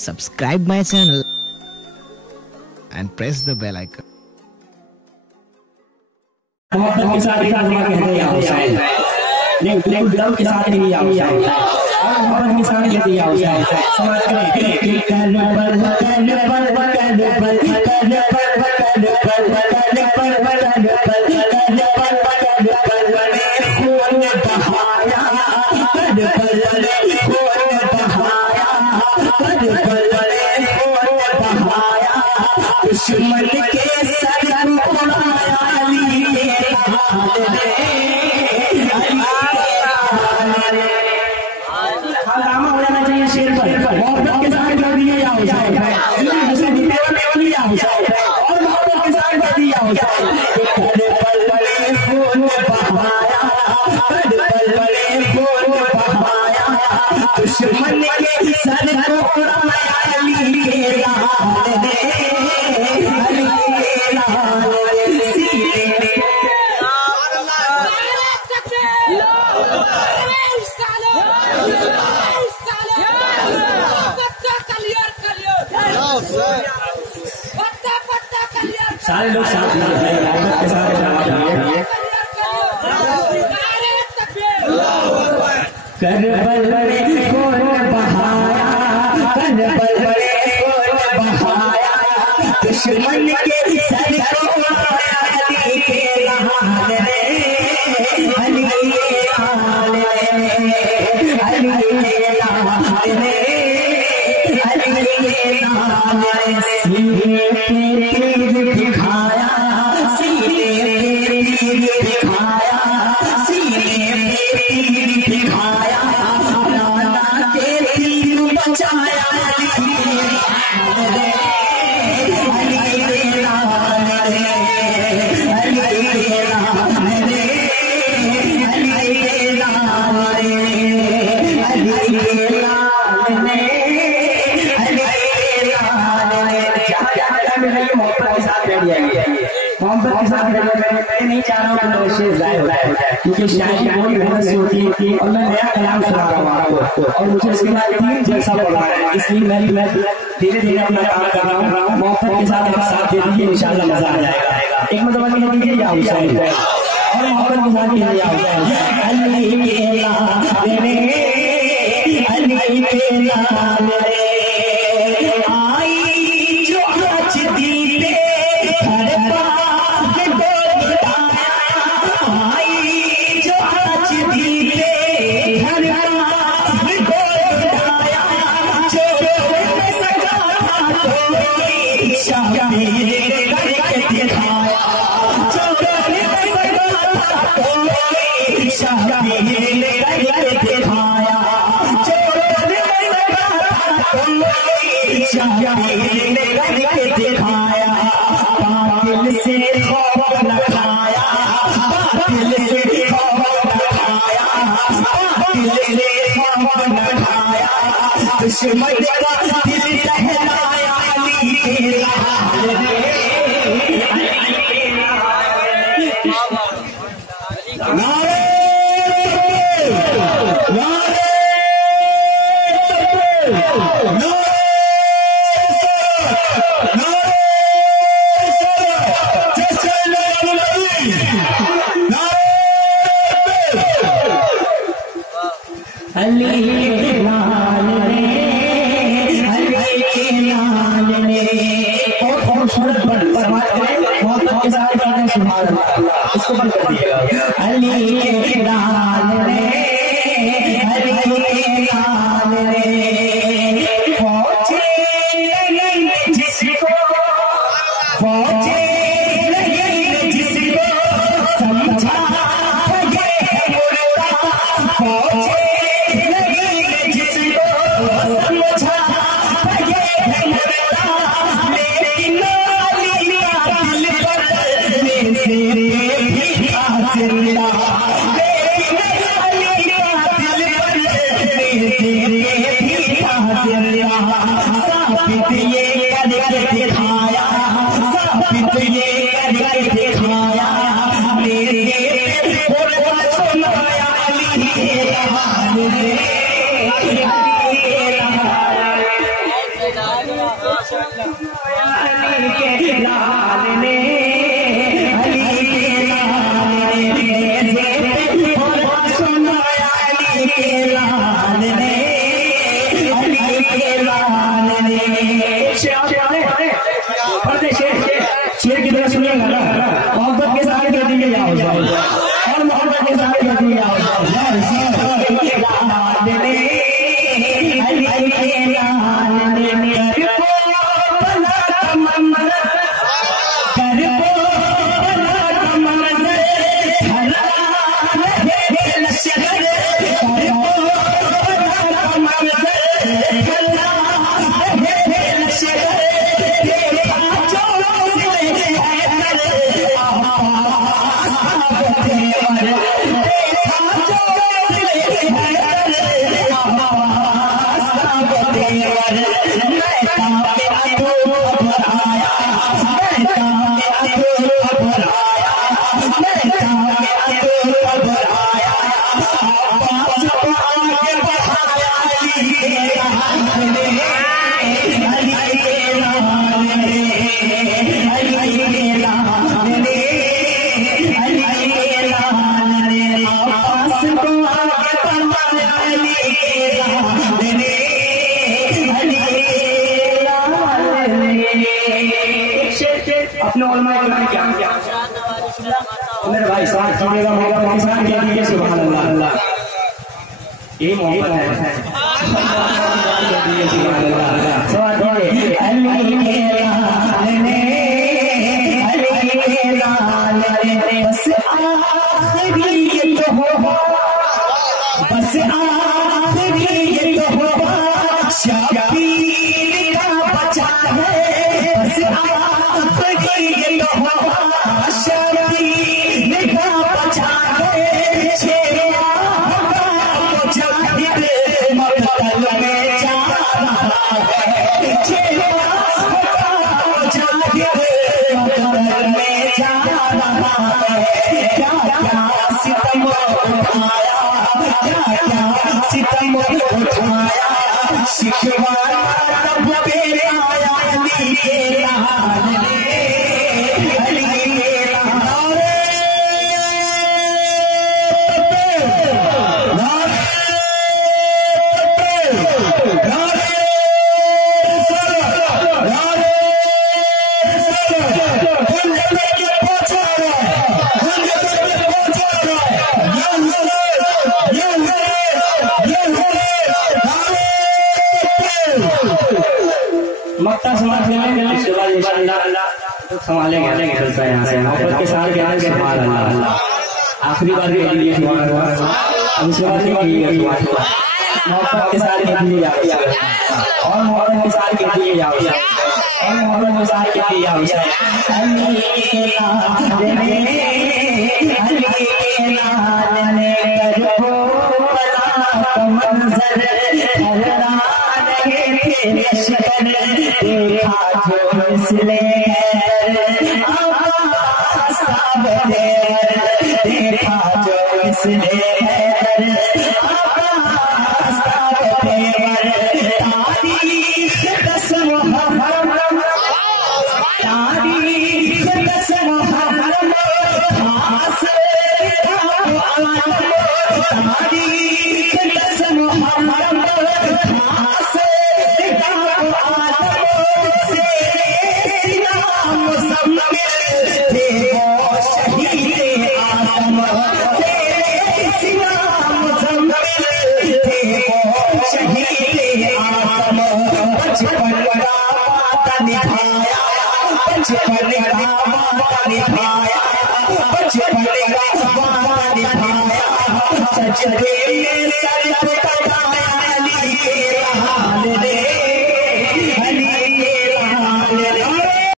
subscribe my channel and press the bell icon. मोहब्बत के साथ कहते हैं लेकिन दिल के साथ नहीं और मोहब्बत के साथ कहते हैं समाज दुश्मन के सजन हो जाना चाहिए शेर पर मोहब्बत के साथ कर दिया जाओ और मोहब्बत के साथ कर दिया दुश्मन के सजन सारे लोग साथ के साथ दुश्मन के मोहब्बत के साथ मैं नहीं चाह रहा हूँ शेर जाए क्योंकि शायरी बहुत मेहनत से होती है और मैं नया कलाम सुना रहा हूँ और मुझे इसके बाद तीन जलसा बोलना है, इसलिए मैं धीरे धीरे अपना काम कर रहा हूँ। मोहब्बत के साथ एक साथ दे दीजिए, इंशाल्लाह मजा आ जाएगा। एक मतलब और मोहब्बत के साथ दुश्मन का दिल लहराया इसको बंद कर दिया अली के लाल रे पहुंचे जिसको पहुंचे जिसको समझा पहुंचे जिसको समझा शेर की तरह सुनिएगा ना, मोहब्बत के साथ कर देंगे जाओ जाओ, और मोहब्बत के साथ कर देंगे जाओ जाओ। अपने उलमा क्या मेरे भाई साहब सुनेगा मोहब्बत के साथ क्या दिए सुभान अल्लाह अल्लाह ये मोहब्बत है सुभान अल्लाह सवाल अली बस आखिरी तो हो बस आखिरी तो हो शबीर का बचा है बस आखिरी तो हो शबीर का बचा है शेरा मुजाहिद मकतल में जा रहा है शेरा मुजाहिद मकतल में जा रहा है क्या क्या सितम उठाया क्या क्या सितम उठाया शिकवाना तब तेरे आया अली मक्ता समाज लेंगे उसके बाद इंशाअल्लाह संभालेंगे चलता है यहाँ से मोहब्बत के साथ क्या है सुभान अल्लाह आखिरी बार के लिए सुभान अल्लाह उसके बाद मोहब्बत के साथ कह दिए जाओ और मोहब्बत के साथ कह दिए जाओ और मोहब्बत के साथ कह दिए जाओ सजदे में सर